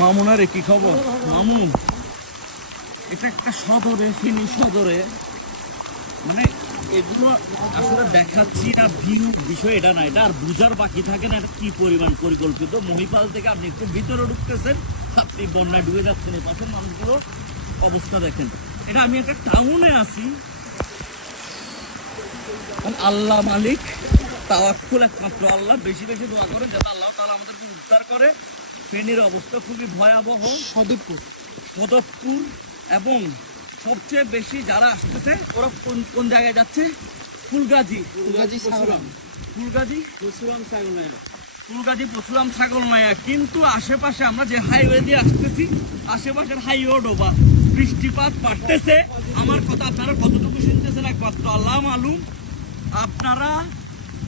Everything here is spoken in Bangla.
মামুনার কি খবর? মামুন এটা একটা সদরে, ফেনী সদরে, মানে এগুলো আসলে দেখাচ্ছি না ভিউ বিষয় এটা না, এটা আর বুঝার বাকি থাকে না এটা কি পরিমাণ পরিকল্পিত। মহিপাল থেকে আপনি একটু ভিতরে ঢুকতেছেন, আপনি বন্যায় ডুবে যাচ্ছেন, এই পাশের মানুষগুলো অবস্থা দেখেন। এটা আমি একটা টাউনে আছি, আল্লাহ মালিক, তাওয়াক্কুল একমাত্র আল্লাহ। বেশি বেশি দোয়া করেন যাতে আল্লাহ তাআলা আমাদেরকে উদ্ধার করে। ফেনীর অবস্থা খুবই ভয়াবহ। সদরপুর এবং সবচেয়ে বেশি যারা আসতেছে ওরা কোন জায়গায় যাচ্ছে? ফুলগাজী পরশুরাম ছাগলনাইয়া। কিন্তু আশেপাশে আমরা যে হাইওয়ে দিয়ে আসতেছি, আশেপাশের হাইওয়ে ডোবা, বৃষ্টিপাত বাড়তেছে। আমার কথা আপনারা কতটুকু শুনতেছেন একমাত্র আল্লাহ মালুম। আপনারা